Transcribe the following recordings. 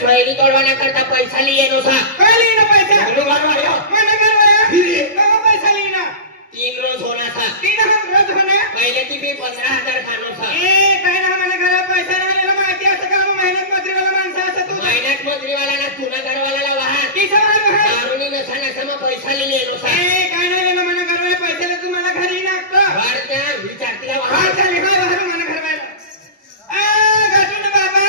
सोयरी तोडवाना करता पैसा लिए नो सा काय लेना पैसा घरवाड्या मन करवाया फिरे कवा पैसा लेना 3 रोज होना था 3 रोज होना पहले ती भी 15,000 खानो था ए काय ना मला घरा पैसा नाही मला माहिती असं का मेहनत मजुरीवाला माणसा असं तू मेहनत मजुरीवाला ना तुना घरवाला वाहा किसा वाहा दारूनी नसा नसा मग पैसा लिए नो सा ए काय नाही लेना मला घरवाला पैसा ले तू मला घरी नाकतो घर त्या विचारतीला वाहा हा चल हा बाहेर मला घरवाला गटून बाबा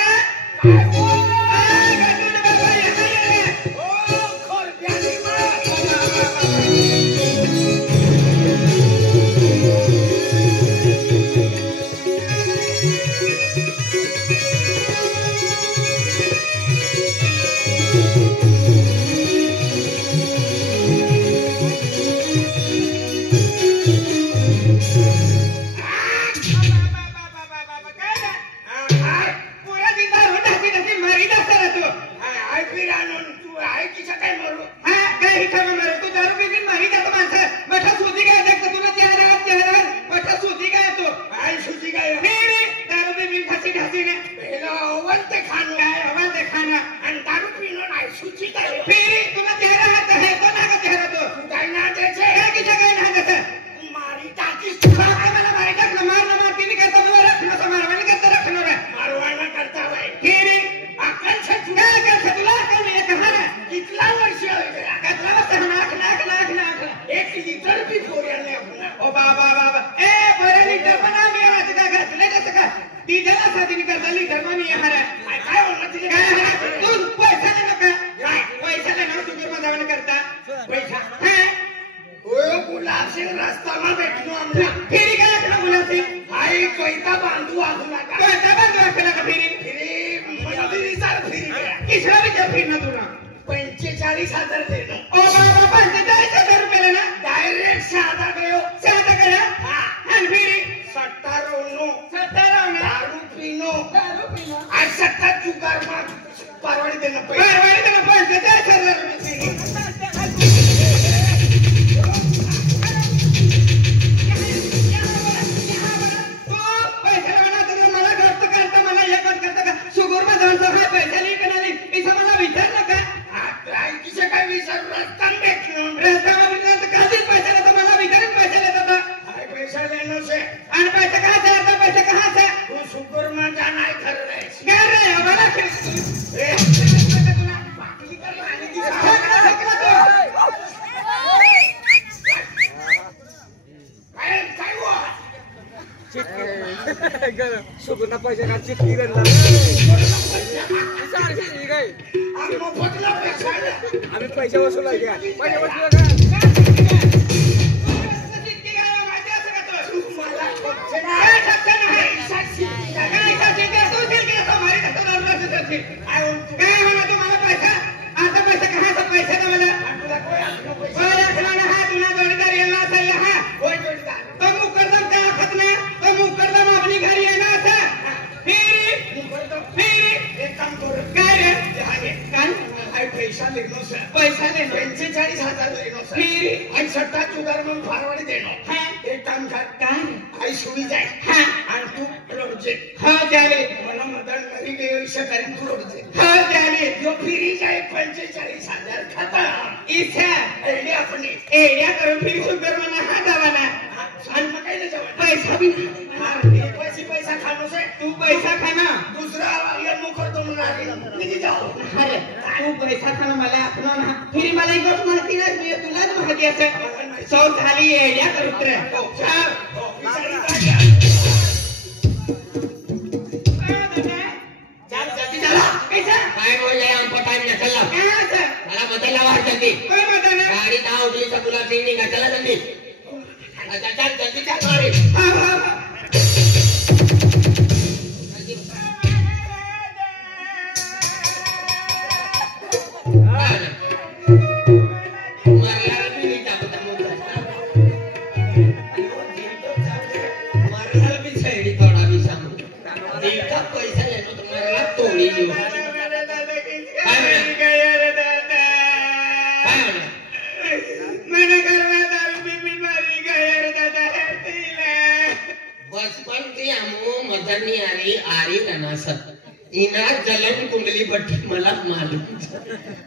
इनात जलन कुंडली पट्टी मला मालूम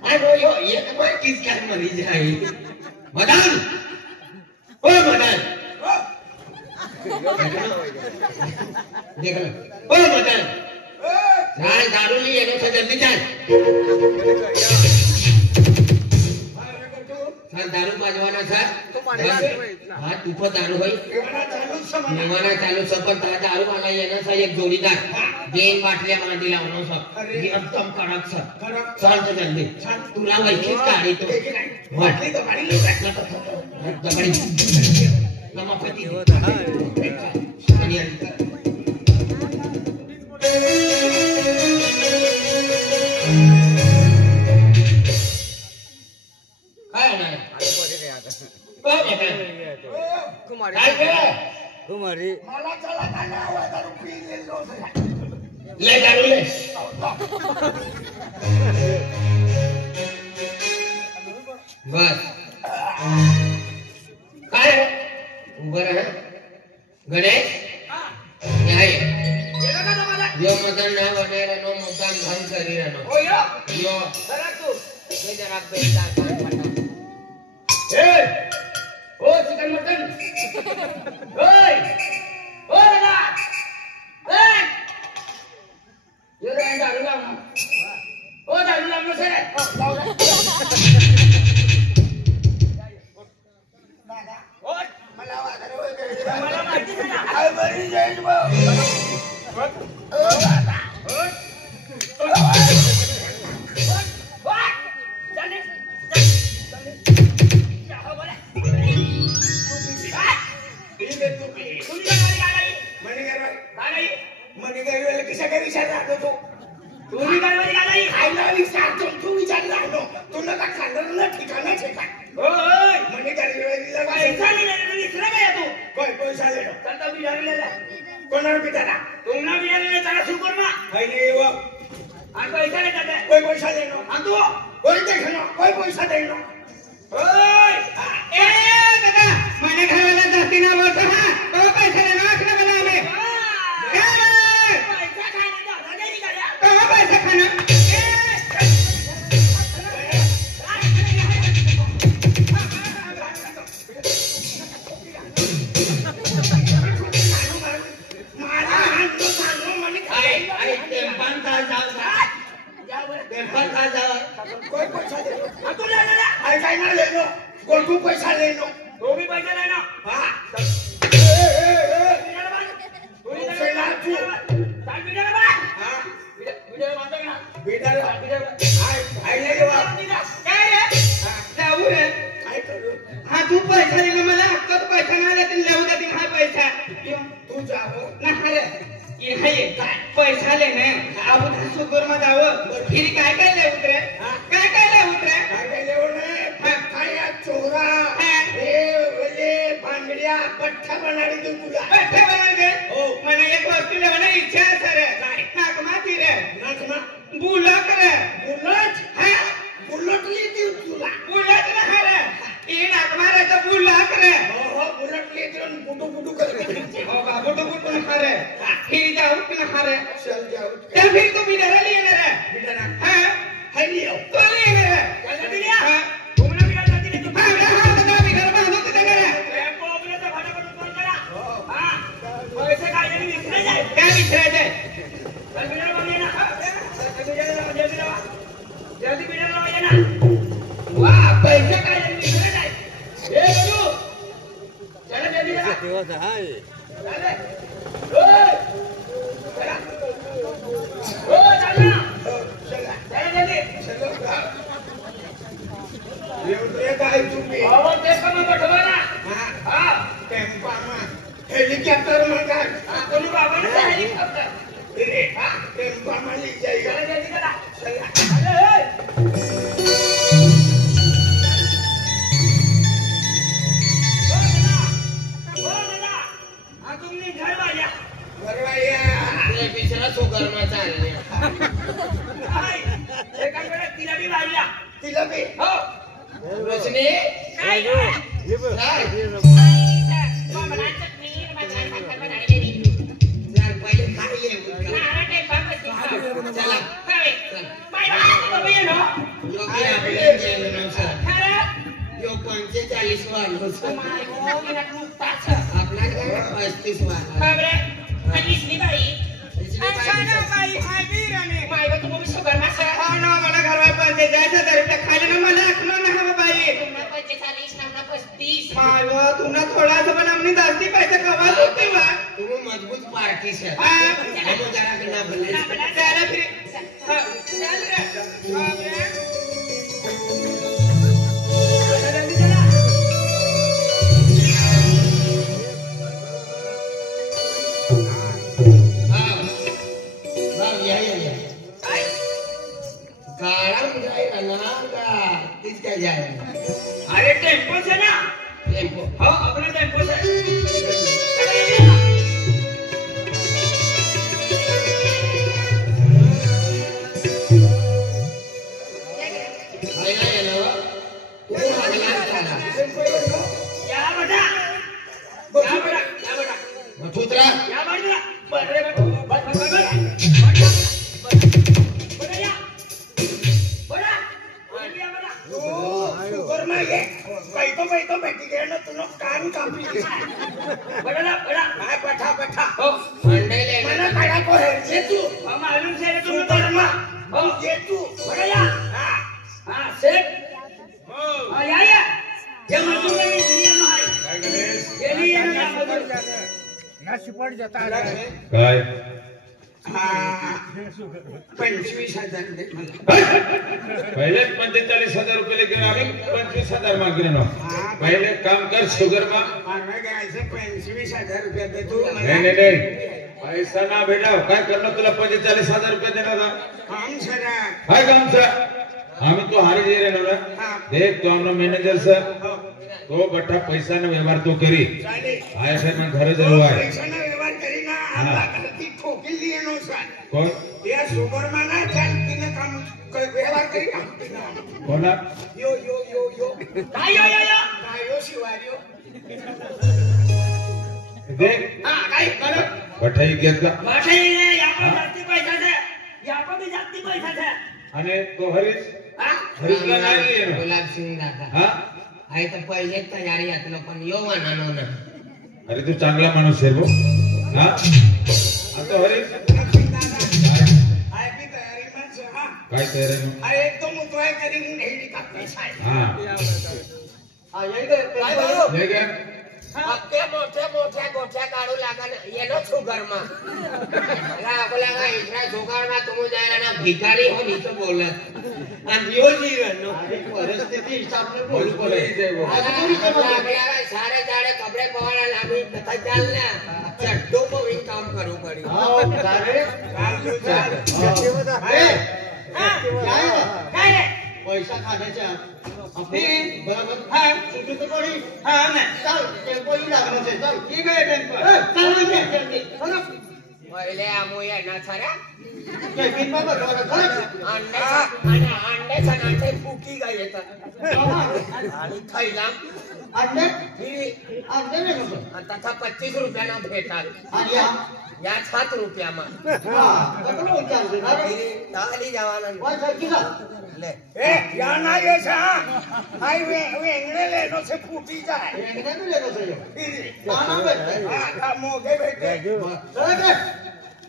अरे यो एक बार किसका मरी जाए मदन ओ मदन देख लो ओ मदन चाल दारू लिए नो तो जल्दी चल सर दारू बाजवाना सर हाँ तू पर दारू भाई निवाना चालू सब पर दारू वाला ये ना सर एक जोड़ीदार जेन बाटल्या मांडी लावनो सर ये एकदम कड़क सर चल तो जल्दी तुला वैकीच काढी तो बाटली तो काढी लो दबडी नमापती आणि काय नाही कुमारी मला चला का नाव आहे दारू पिलेलो ले दारू ले बस काय उभं राहा गणेश नाही गेला का तुम्हाला यो मतदान ना बनायला नो मतदान भंग करी रानो ओ यो यो जरा तू हे जरा बेटा काम पटा ए ओ चिकन मटन ओय ओ दादा ए यो दारू लाव ना ओ दारू लाव ना सर दादा ओ मला वादर होय मला माहिती आहे ना काय बरी जाईल बा ओ दादा हेलिकॉप्टर म्हणतात कोणी बाबा हेलिकॉप्टर टेम्पा माली जायगा तिला बी हो रोशनी काय योगी आपले गेलो सर यो 45 वालो सर आपला काय 35 वाला तुम्ही मजबूत पार्टी सर जरा बिना बोले अरे टेम्पो से ना टेम्पो हाँ अपना टेम्पो से काय 25,000 दे मला पहिले 45,000 रुपये घेऊन आम्ही 25,000 मागितले ना पहिले काम कर शुगर मा घ्यायचं 25,000 रुपये दे तू नाही पैसा ना भेटा काय करणार तुला 45,000 रुपये देणार काम सर काय काम सर आम्ही तो हारी दे रे ना देख तो हमने मैनेजर सर तो बट्टा पैसा ना व्यवहार तो करी आया सर ना घर जरूर आहे पैसा ना व्यवहार करी ना आपला ती ठोकी लिए नो सर कोण या सुपरमॅन आहे चालकीने काम व्यवहार करी ना कोणा यो यो यो यो काय यो यो यो काय यो शिवारियो देख काय कर बठाई घेत का बाठाई रे या पर जास्ती पैसा दे या पर भी जास्ती पैसा दे आणि तो हरीशला नाही गुलाब सिंग दादा हा आहे तर पहिले तयारी घातलं पण यो म्हणानो ना अरे तू चांगला माणूस आहे भाऊ हा तो हरीश आय भी तयारी में से हां काय तयारी अरे एकदम उतराय करी हेडी का पैसा आहे हा यही काय करू ले गया हप्ते मोठ्या गोठ्या काढू लागा येनो शुगर मा मला आपल्याला इकडे शुगर मा तुम्ही जायला ना भिकारी हो नीचं बोलत आणि यो जीवन परिस्थिती हिसाबने बोलू पडे आपल्याला सारे जाडे कपडे पवायला लागू तथा चालना चड्डो पविन काम करू पडी काय रे पैसा खाण्याच्या आपली बरोबर हा सुटू तर पडी हा ना चल टेम्पो ही लागणार आहे चल ठीक आहे टेम्पो पहिले आमू येणार साऱ्या केबिन बाबा अंड्याचा नाते फुकी काय येतात आणि थैला अंडे ही अंडे नाही कसं तथा 25 रुपयाला भेटाल आणि या 7 रुपया मा हा कसं विचारते ना ताली जवाना वा सरकीला ले ए या ना ये सा आई वेंगणे लेनो से फूटी जाए एंगने तो लेनो सही फिर खाना बैठे हां का मोगे बैठे चल दे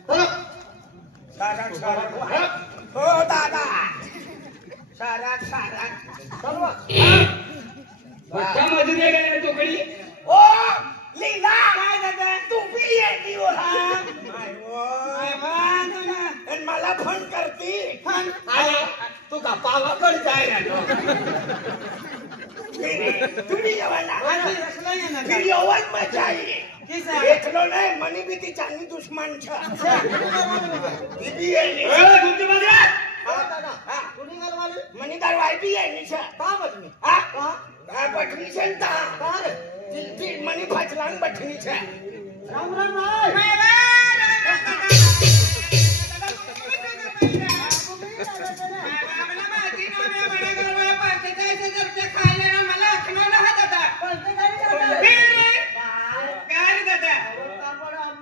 चल सारा हो दादा सारा चल वा क्या मजुरी गेले टोकडी ओ लीला काय दादा तू भी येती हो आणि मला फोन करती आणि तू का पावाकडे जायला तुम्ही जेवायला फिर यवन मजा आई देखलो नाही मनी भी ती चांगली दुश्मन छ भी आहे नी तुमची मजा कुणी घरवाले मनी दरवाई भी आहे नी छ का बजनी हा बटनी संता का रे ती मनी फचलांग बटनी छ राम राम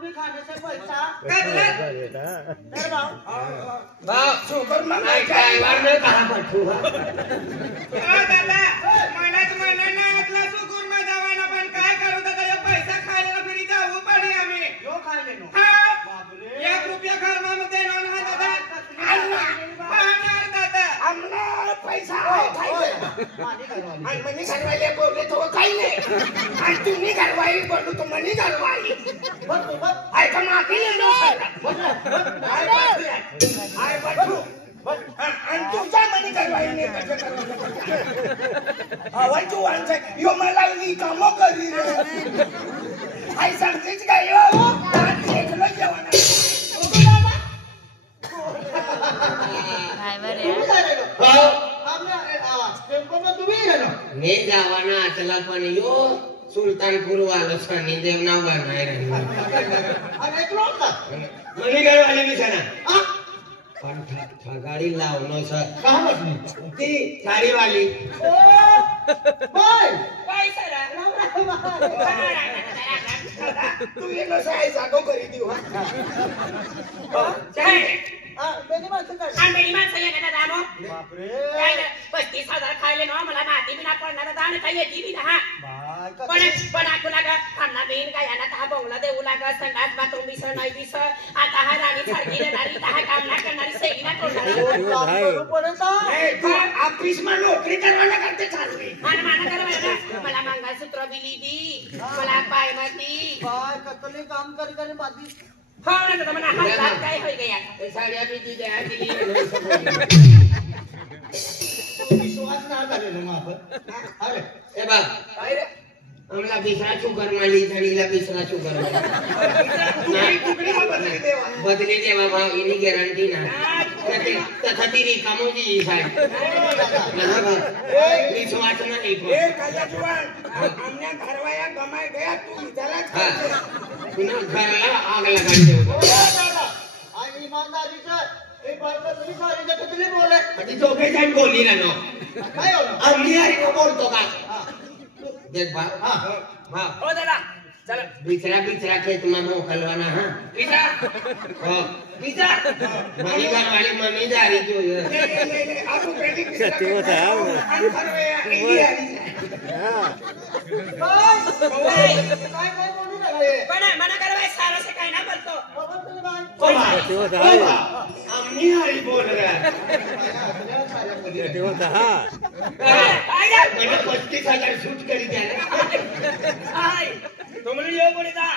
भाई खाण्याचा पैसा तर भाव शुगर मा नाही ड्रायव्हर न कहा पठू हा दादा महिन्यात महिन्यानं ऐकला चुकून मग जावाना पण काय करू दादा या पैसा खायला फिरी जाऊ पडी आम्ही यो खायले नो हा बापरे 1 रुपया घरमामध्ये नोन हा दादा अण्णा पाहणार दादा आमना पैसा आहे खायले पाणी घालवाली आणि मनी घरवाले बोलले तो काही नाही आणि तुम्ही घरवाई बोलू तो मनी घरवाई बस बस ऐका मागे येलो आय बटू आणि तुझा मनी घरवाई नाही कसं करतो हवा तू आणचा यो मला ही कामो करी रे आई सांगतेच काय यो आज एकलो जेवण तुम्ही खायले नो भाव आपल्या टेम्पो में तुम्ही गेलो ने जावाना आचला पण यो सुलतानपूर वाला सनी देव नाव बनाय रे आणि एकलो होता मनी काय वाली बिचारा हा पण ठगाडी लावनो सर कहा बसली ती साडी वाली बाय पैसा रा राम तू येलो साय जागो करी देऊ हा बेनी माणसं काय आंबेली माणसं येणार दादा मग बापरे काय 35,000 खायले ना मला माती बिना पडणार दान काही येते बी ना बाय पण आखू लागा खाना बेन काय याना हा बंगला देऊ लागा संडास बाथरूम बिस नाही बिस आता हा राणी सारखी येणारी हा काम ना करणारी सेगी ना करणारी ऑफिस मा नोकरी करवाना करते चालली मला माना करवायला मला मंगळसूत्र बिली दी मला पाय माती बाय कतले काम करी करी बादी हो ना दादा मला हात काय होई गया ते साड्या बी ती द्या दिली विश्वास ना झाले ना मग आपण अरे ए बा काय रे आम्हाला बिसरा शुगर माली झालीला बिसरा शुगर तुकडी मा बदली देवा बदली देवा भाव इनी गॅरंटी ना तथा ती रिकामोजी साहेब विश्वास नाही ए काया जुवान आमने घरवाया गमाय गया तू इधरच हा पुन्हा घराला आग लगायला ठेवतो दादा आणि ईमानदारीचं एक बात तुम्ही सारी कतले बोले ती दोघे जण बोलली ना नो काय होलं आम्ही हरी बोलतो का हा देख बा हा हा हो दादा चला बिचरा खेत में मोकलवाना हा बिसा हो बिसा मनी घरवाली मनी जारी जो है नहीं आप पेटी सत्य होता है हम घरवाया इंडिया काय काय बोलू लागले पण मना करवाय सारा से काय ना बोलतो आम्ही हरी बोल रहा मैंने 35,000 शूट करी द्या हाय तुमने यो बोली दा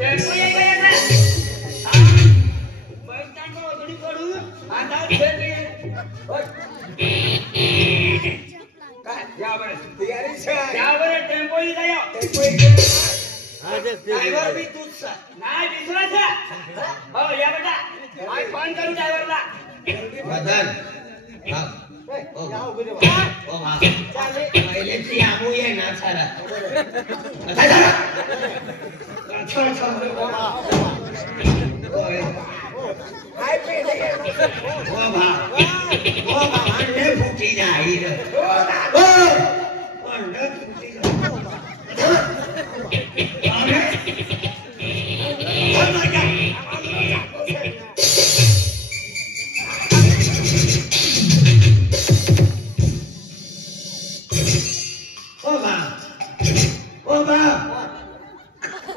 टेम्पो ये गया ना बस स्टैंड में उतरी पड़ू आता खेल क्या बड़े तैयारी से क्या बोले टेम्पो ही गया ड्रायव्हर बी तूच सा नाही विश्वासा हो या बेटा आई फोन करू ड्रायव्हरला मदन हा ओ हा पहिले ती आमू ये ना सारा हाय पे ओ भा अंडे फुटी जाई रे ओ अंडे फुटी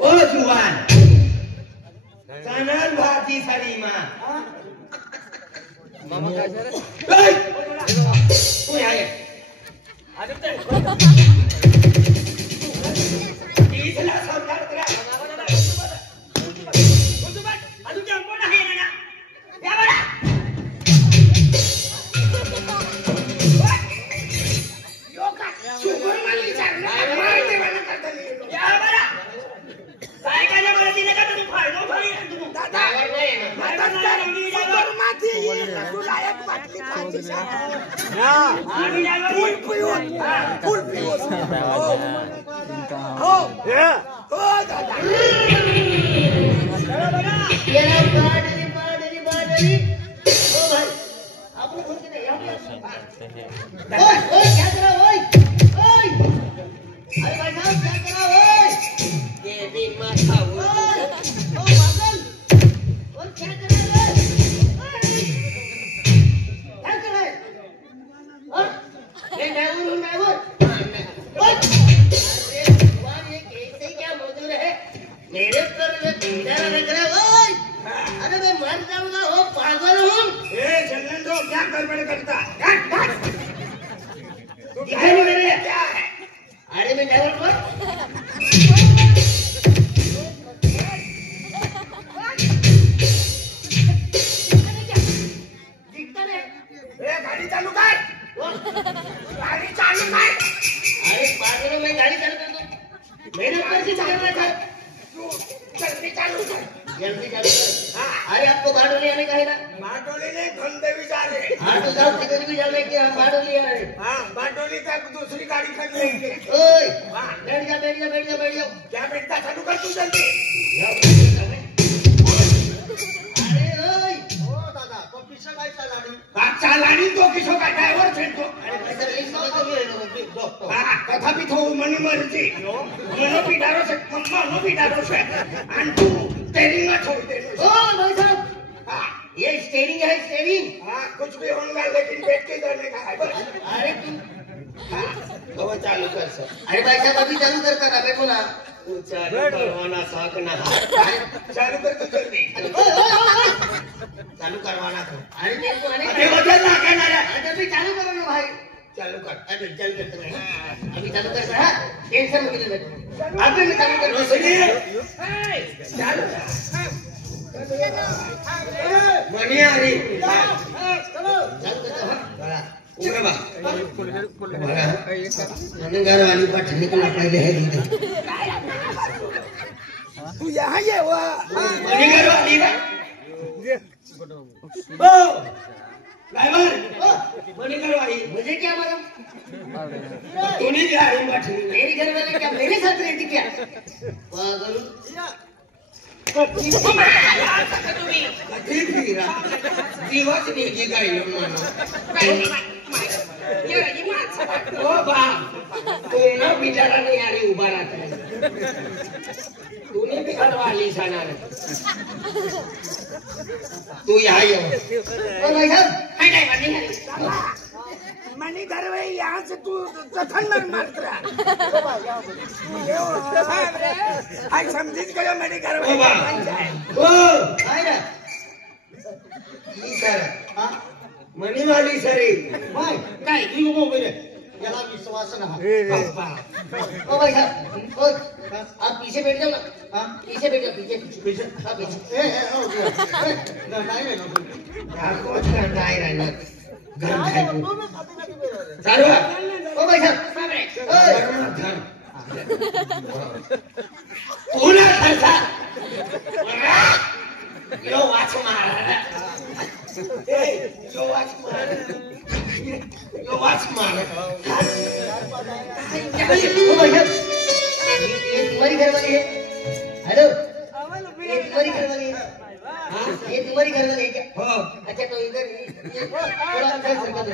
ओ जुवान सनल भाजी सरीमा मामा काय रे कोण आहे आदित्य इसला सरकार करा अजून टेम्पो नाही येणार या बडा यो का शुगर माली चालला मार देवाला करता नाही या बडा काय काय बरं दिले का तू फायदो फाई तू दादा आता शुगर माती तू लायक वाटली पाहिजे आणि ड्रायव्हर फुल पिओ हो हो दादा चला बघा येरा बाडरी बाडरी बाडरी ओ भाई आपण कोण की नाही ओय ओय क्या करा ओय ओय अरे भाई साहब क्या करा ओय ये भी मत खाओ ओय गड़बड़ करता दिखाई नहीं दे रही है क्या है अरे मैं ड्राइवर को दिखता नहीं ए गाड़ी चालू कर गाड़ी चालू कर अरे पागल हो, मैं गाड़ी चालू कर दूं मैंने ऊपर से चलाना था तू जल्दी चालू कर जल्दी चालू कर अरे आपको बारडोली आने का है ना बाटोली ने धनदेवी जा रहे हाँ तो जाओ टिकट भी जाने के हम बारडोली आ रहे हाँ बाटोली तक दूसरी गाड़ी खरीद लेंगे ओए हाँ बैठ जा बैठ जा बैठ जा बैठ जाओ क्या बेटा चालू कर तू जल्दी अरे ओए बाप चालानी तो किसो का ड्राइवर छे तो अरे भाई साहब एक समझ नहीं है डॉक्टर हाँ तथापि तो मनी मर्जी मनो पिटारो से मनो पिटारो से अंतु तेरी ना छोड़ दे ओ भाई साहब हाँ ये स्टीयरिंग है स्टीयरिंग हाँ कुछ भी होगा लेकिन बैठ के जाने का है बस अरे तू हाँ तो वो चालू कर सर अरे भाई साहब अभी चालू करता ना बैठो ना तू चालू करवाना शौक ना है चालू कर तू जल्दी चालू करवाना था अरे तेरे को आने अरे वजन ना कहना रे अरे अभी चालू करो ना भाई चालू कर अरे जल्दी करते हैं अभी चालू करता है टेंशन मत ले बैठो अभी मैं चालू कर रोशनी चालू मनी आ रही चालू करता है उगे बा मैंने घर वाली पर निकलना पहले है दूध तू यहाँ ये हुआ मनी घर वाली ना ओ ड्राइवर मनी घर वाली मुझे क्या मालूम तू नहीं जा रही बैठी मेरी घर वाले क्या मेरे साथ रहती क्या पागल तुम्ही ठीक फिरा जीवाच निर्जी गायलो मानो ये माणसं ओ बा तू ना बिचारा नहीं आ रही उभा राहता तूने भी घरवाली जाणार तू यहाँ ये ओ भाई साहब काय काय म्हणली मनी घर में यहाँ से तू जथन मर मारत रहा आज समझी गयो मनी घर में ओ आए ना ई सर मनी वाली सरी भाई काय तू उभो उभे रे याला विश्वास ना पापा ओ भाई साहब ओ आप पीछे बैठ जाओ ना हां पीछे बैठ जाओ पीछे पीछे हां पीछे ए ओ नहीं रे क्या कुछ नहीं रहना घर में चालू ओ भाई साहब पूरा खर्चा यो वाच मार यो वाच मार यो वाच मार ओ भाई साहब ये तुम्हारी घरवाली है हेलो ये तुम्हारी घरवाली है ये तुम्हारी घरवाली है क्या हो अच्छा तो इधर ये थोड़ा इधर सरका दो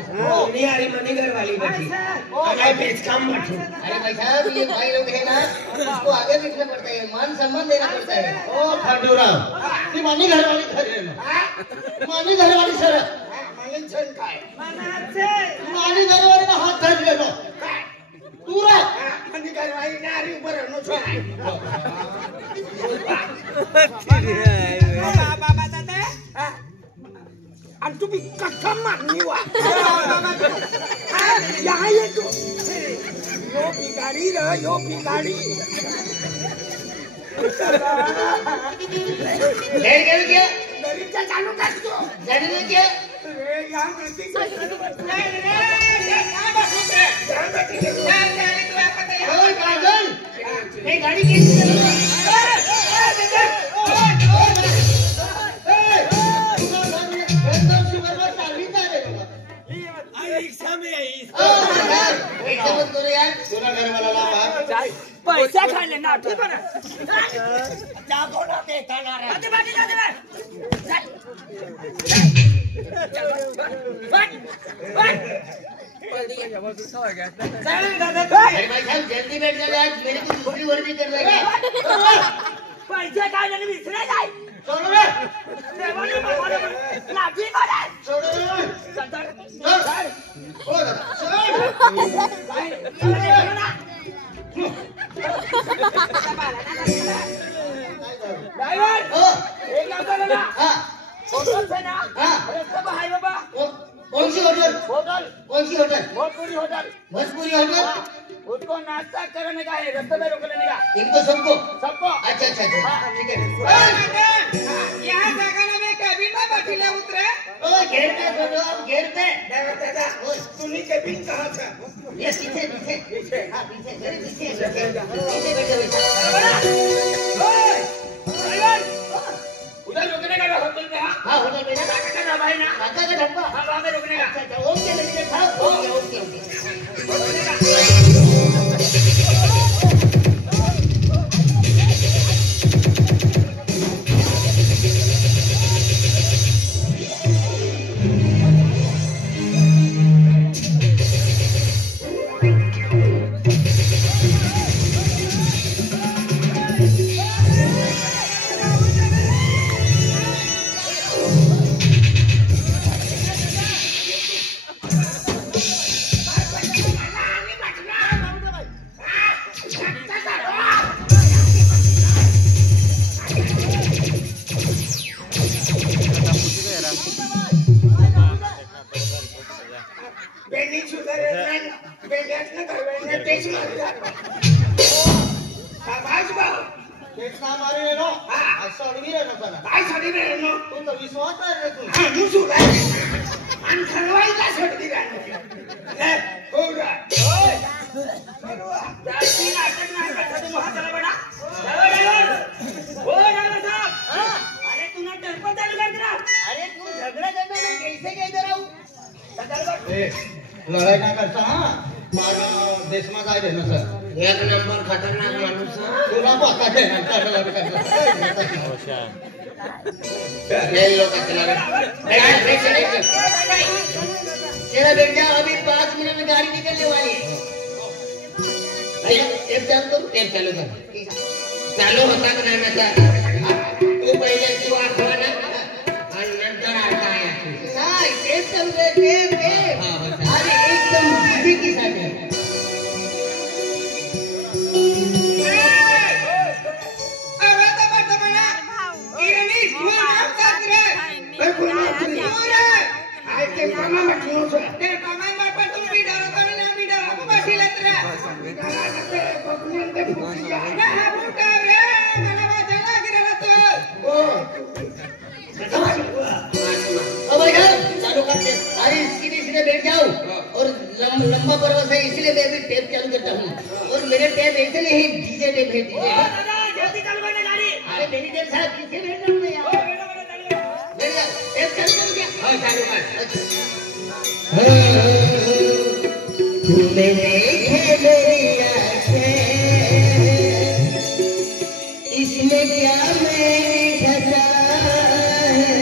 नहीं आ रही मनी घर वाली बैठी अरे पेच काम बैठो अरे भाई साहब ये भाई लोग है ना इसको आगे बैठना पड़ता है मान सम्मान देना पड़ता है ओ खंडूरा ती मानी घरवाली खरी है मानी घरवाली सर मालिक छन काय मानी घरवाली ना हाथ धर लेलो पूरा मनी घर वाली नारी ऊपर नो छो बाबा दादा आणि तुम्ही कथा मानली वा यहाँ ये तो यो भिखारी र यो भिखारी डेढ़ के क्या गरीबचा चालू कर तू डेढ़ में क्या रे यहाँ नजदीक ओए पागल ये गाड़ी कैसे चलाऊंगा रिक्शा में आई एकदम मत करो यार पूरा घर वाला लावा पैसा खाले ना ठीक है जागो ना देखा ना रे ना बाकी जा अरे भाई साहब जल्दी बैठ जाओ आज मेरे को दूसरी वर्दी कर रहे हैं पैसे खाले नहीं विसरे जाए छोड़ो रे देवाने मारे लाठी मारे छोड़ो रे चल ओ दादा ड्राइवर ओ एक काम करो ना हां फोटो से ना हां अरे सब भाई बाबा ओ कौन सी होटल? होटल कौन सी hotel? Bhojpuri hotel. Bhojpuri hotel. उसको नाश्ता करने का है, रास्ते में रोकने का इनको सबको? सबको। अच्छा अच्छा अच्छा ठीक है। यहाँ जगह में कैबिन में बैठिले उतरे ओ घेर पे बैठो आप, घेर पे। ड्राइवर दादा तूने केबिन कहाँ से? ये पीछे पीछे पीछे। हाँ पीछे मेरे पीछे पीछे बैठो बैठो। उधर रुकने का होटल में। हाँ होटल में ना काका का भाई ना, काका का ढब्बा। हाँ वहाँ में रुकने का। अच्छा अच्छा ओके मैनेजर साहब ओके ओके ओके। रुकने का। बेनी सुधारे बेल्यातनं घालवायला तेच मारला. शाबास भाऊ. तेच ना मारे रे नो. हा. असं अडवी रे नसाला. काय साठी मिळालं? तू तर विश्वास आहे रे तू. आणू सुधारे आणि ठरवायला सोडली राहिली. हो रा. जास्ती नाटक नाही करत तू हाताला बडा. हो ड्राइवर साहब. अरे तूने टेम्पो चालू कर दिया. अरे तू झगड़ा करना मैं कैसे कह दे रहा हूँ. लढाई ना करता हा माझा देश मा काय देणं सर एक नंबर खतरनाक माणूस हा. तुला पका दे ना लढाई लय लोकांचं लागलं. तेरा बेटा अभी 5 मिनट में गाड़ी निकलने वाली है. टेप चालू करू. टेप चालू कर. चालू होता का नाही माझा? तू पहिले तू आठवा ना आणि नंतर आता या तू. नहीं टेप चालू कर. Tape tape. हाँ, हाँ, हाँ. अरे एकदम डीजे के साथ है. अब इधर चालू कर दे. अरे सीधे सीधे बैठ जाओ और लंबा पर्वत है इसलिए मैं भी टेप चालू करता हूँ और मेरे टेप ऐसे नहीं डीजे टेप है डीजे. अरे मेरी देर साहब पीछे बैठ रहा हूँ मैं यहाँ. बैठ जा. टेप चालू कर दिया. हो चालू कर. तूने देखे मेरी आँखें इसमें क्या मेरी खता है.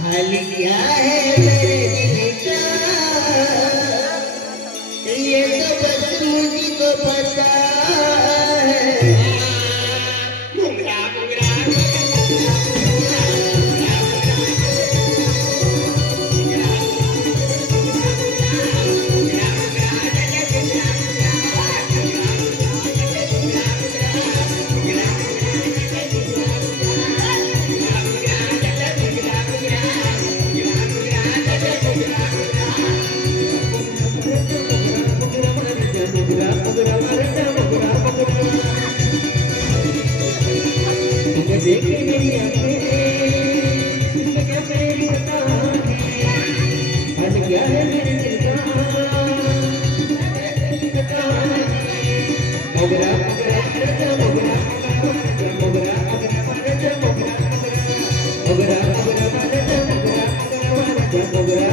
हाल क्या है मेरे दिल का ये तो बस मुझको पता है. देखे मेरी आँखें इसमें क्या मेरी खता है. हाल क्या है मेरे दिल का मोगरा मोगरा मोगरा मोगरा मोगरा मोगरा मोगरा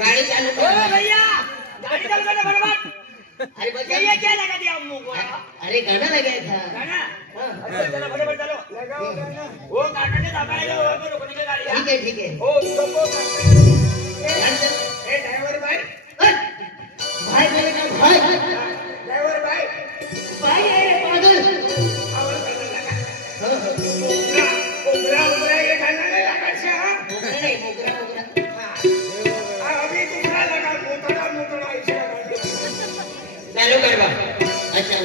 गाड़ी चालू कर. भैया गाड़ी चालू करने फटाफट. अरे बच्चा ये क्या लगा दिया हम मुंह को? अरे गाना लगाया था. गाना? अच्छा चलो फटाफट चलो. लगाओ गाना. वो गाना ने दबाएगा वो हमें रुकने की गाड़ी है. ठीक है. ओ सबको ए ड्राइवर भाई. भाई बोले ना भाई. ड्राइवर भाई. भाई अरे पागल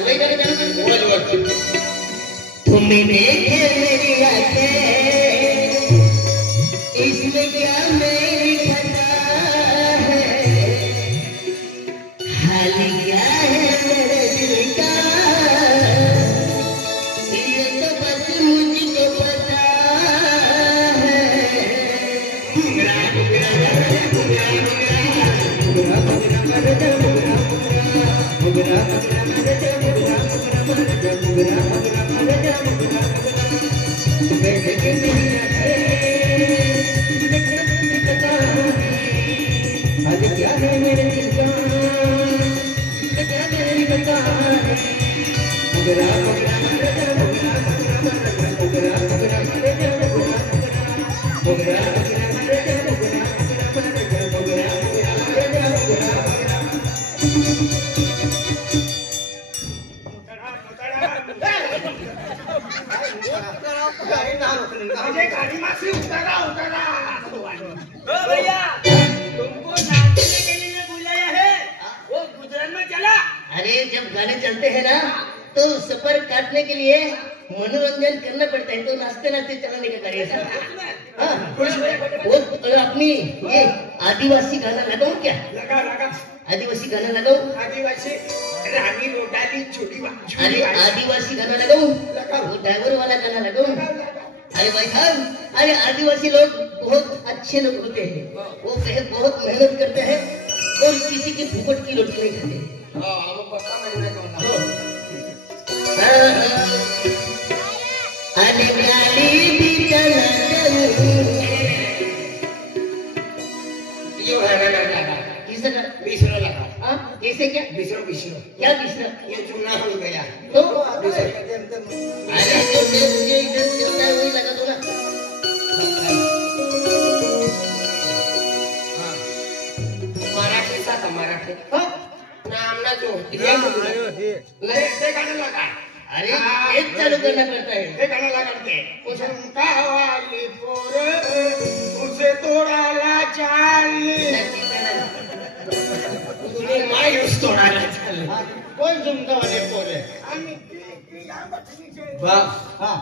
वही गाना चालू कर। बोल बोल। तुम्हें देखे मेरी आंखें, इसमें क्या मेरी खता है, हाल क्या है मेरे दिल का, ये तो बस मुझको पता है। घुंगरा घुंगरा घुंगरा घुंगरा घुंगरा मर जा घुंगरा घुंगरा घुंगरा मर जा घुंगरा घुंगरा मर जा घुंगरा बैठ के नहीं रखे आज क्या है मेरे दिल का, क्या मेरी बता है। घुंगरा घुंगरा मर जा घुंगरा घुंगरा मर जा घुंगरा घुंगरा मर जा घुंगरा घुंगरा मर जा घुंगरा गाड़ी मासी उतारा उतारा। भैया तुमको नाचने के लिए बुलाया है, वो गुजरात में चला। अरे जब गाने चलते हैं ना तो सफर काटने के लिए मनोरंजन करना पड़ता है, तो नाचते नाचते चलाने का कार्य है। हाँ, वो अपनी ये आदिवासी गाना लगाऊं क्या? लगा लगा आदिवासी गाना लगाऊं? आदिवासी रानी रोटाली छोटी अरे आदिवासी गाना लगाऊं? वो ड्राइवर वाला गाना लगाऊं? अरे भाई साहब, अरे आदिवासी लोग बहुत अच्छे लोग होते हैं, वो बहुत मेहनत करते हैं और किसी की फुकट की रोटी नहीं खाते। हाँ हम पक्का महीने का होना। अरे प्यारी भी चला यो गाना लगा किसका? बिसरो लगा। हाँ, कैसे क्या? बिसरो बिसरो क्या किसका? ये चुना हो गया। तो अरे जो मुझे इधर चलता है वही लगा दो ना। हाँ मराठी साथ मराठी हाँ? नाम ना जो ले गाना लगा। अरे एक चालू करना पड़ता है। हे गाणं लागते उनका वाली पोर उसे तोडायला चालली तुझे मायूस तोडायला चालले. कोण झुमका वाले पोरे? आणि ती या बटणीचे बघ हा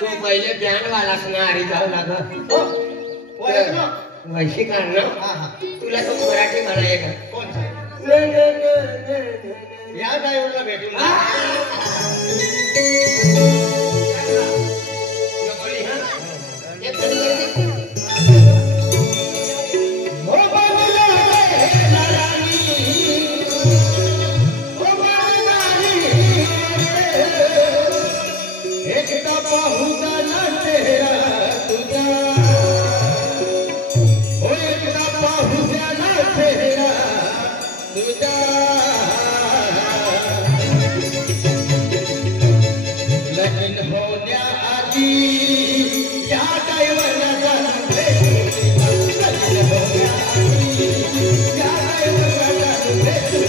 तू पहिले बँड वालास ना हरी जाऊ लागत ओळखलं? वैशी काढणं हा हा तुला तो मराठी म्हणा एक कोण न, न, न, न, न, न. या ड्रायव्हरला भेटून यो बोली, हा? एक चालू कर दे। हो बाबूला हे नारायणी, हो बाबूला एकदा पाहूचा ना चेहरा तुझा, हो एकदा पाहूचा ना चेहरा तुझा, लगीन होण्याआधी या ड्रायव्हरला जाणं भेटून, लगीन होण्याआधी या ड्रायव्हरला जाणं भेटून.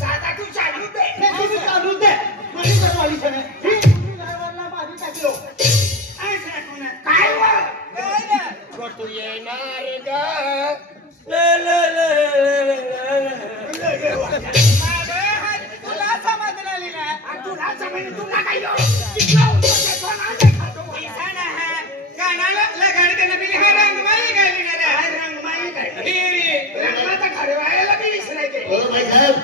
दादा तू चालू दे काय व तू येणार ग तुला समजलेली ना तुला जमेल तुला काय यो तिकडं उतरते कोण आहे खातो ऐसा ना है गाना लगाने देना भी है रंगमाई गाली ना काय रे रंगमाई काय हीरी रंगमाता घरवायला बी विसरायचे ओ भाई साहब,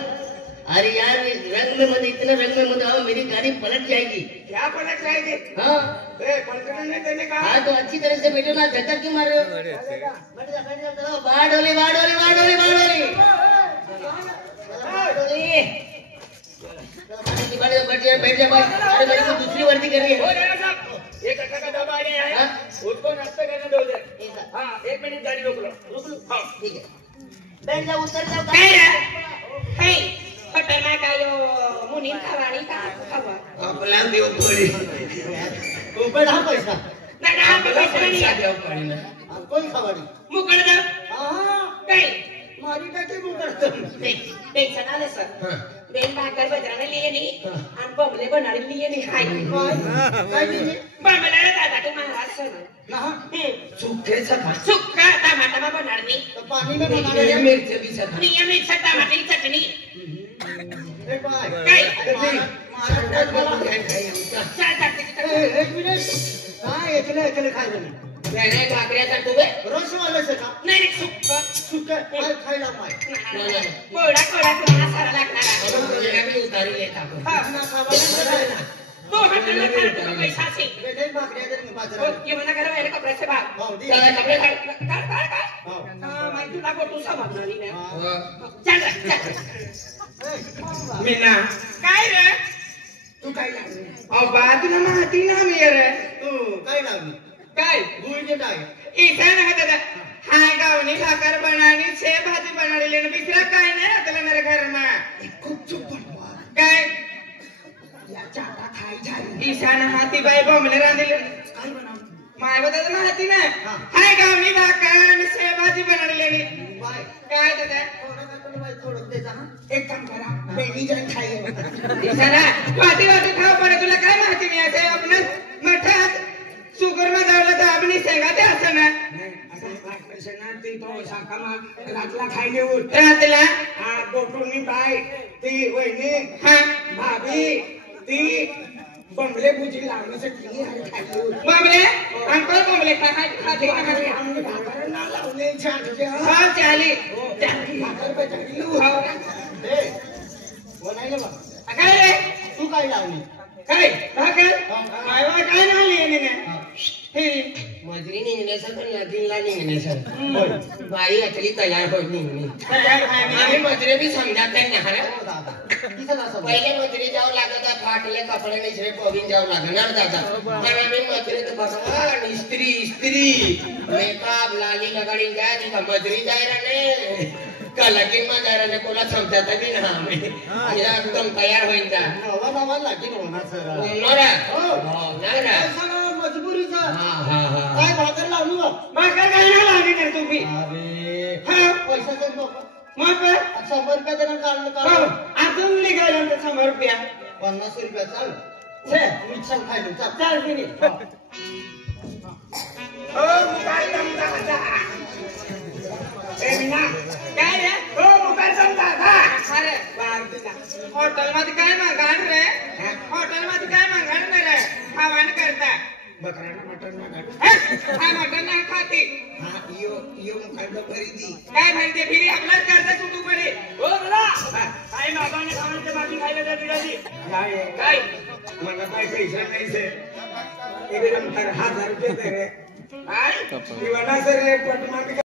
अरे यार इस रंग में मत, इतना रंग में मत आओ, मेरी गाड़ी पलट जाएगी। क्या पलट जाएगी हाँ ए पलटने नहीं देने का हाँ, तो अच्छी तरह से बैठो ना, धक्का क्यों मार रहे हो? बैठ जा चलो, बाढ़ डोली बाढ़ डोली बाढ़ डोली बाढ़ डोली बाढ़ डोली। चलो, बैठ जा भाई, अरे मेरे को दूसरी वर्दी कर रही है। गाडी रोकलो हो ठीक है बैठ जाओ उतर जाओ काय रे हे हॉटेल मा काय मुनी खावाणी का खावा आपला देव पडी ऊपर हा पैसा ना ना पैसा नाही देव पडी ना कोण खावाडी मुकड दा हा काय मारी टाके मुकड टेन्शन आलं सर बेन भाकर बजराने लिए नाही आणि बमले बनाडे लिए नाही हाय काय नाही बमले दादा तू महाराज सर ना सुखेचा खा सुक्का टमाटा बनाडनी तो पानी में बनाने मिरची बी सखा नियमित टमाटाची चटणी ए बाय काय महाराज मला चार टाकते चटणी एक मिनिट काय एकले खायला नाही भाकऱ्याचा तुबे रस वाले से का नाही सुक्का सुके काय खायला पाय कोडा कोडा कोडा सारा लागणार मी उतारी लेत आपण ना खावायला तो हॉटेलला खायला पैसा से बेटे भाकऱ्या दे बाजरा ये मना करा वेळे कपड्याचे भाग हो दी त्याला कपडे घाल काय हो माहिती तुला फोटो समजणार नाही हो. चल मीना काय रे तू काय लागली अहो बा तुला माहिती ना मी रे तू काय लावली काय गुळगे टाक इथे ना दादा हाय गावनी भाकर बनानी छे भाजी बनाडलेली दुसरा काय नाही आपल्याला मेरे घर में खूप चुप बनवा काय याच्या आता खाई झाली ईशान हाती बाई बोंबले रांधले काय बनव माय बदल माहिती ना हाय गावनी भाकर आणि छे भाजी बनाडलेली बाय काय दादा थोडं त्याचा हा एक काम करा बेडी जण खाई ईशाना वाटी वाटी खाऊ पण तुला काय माहिती नाही असे आपण मठात शुगर में दर्द तर आपण शेंगा ते असं ना ती तो शाखामा रातला खायले उठ रातला हा गोटूनी बाय ती वहिनी हा भाभी ती बंगले बुजी लावण्यासाठी आणि खायले उठ बोंबले अंकल बोंबले खाते आम्ही भाकर ना लावले छान हा चाली भाकर बजावली हो ए बोलायला बा काय रे तू काय लावली काय भाकर काय नाही लिहिणे हे मजरी निघण्याचं नदीला निघण्याचं बाई अतली तयार होत निघणे तयार आहे मी. आम्ही मजरे बी समजात नाही ना हो दादा किती असं पहिले मजरी जावं लागत फाटले कपडे निसरे पोगीन जावं लागणार दादा पण आम्ही मजरे तर भगवान इस्त्री मेकअप लाली लगाडी जाय का मजरी जाय रे का लगीन मा जाय रे कोला समजात बी ना आम्ही एकदम तयार होईन जा नवा लागेल होणार सर होणार हो नाही रा मजबुरीचा हा काय भाकर लावली बा भाकर काय नाही लागली तर तुम्ही अरे हा पैशाचं बाबा मग 100 रुपये देणं काढलं हो का अजून निघालं तर 100 रुपया 50 रुपये चाल छे मिक्सर खायलो चाल चाल दिनी हो मुकाय दम दादा ए मीना काय रे हो मुकाय दम दादा अरे बाहेर दिला हॉटेल मध्ये काय मागणार रे हॉटेल मध्ये काय मागणार रे खावान करता बकराना मटन मागा हा मटन नाही खाती हा यो मुकाय दम खरीदी काय म्हणते फिरी आपल्याच करता सुटू पडे हो दादा काय बाबाने खाण्याच्या बाकी खायला तर दिली काय मला काय पैसा नाही से एकदम 1000 रुपये दे रे काय दिवाना सर पटमा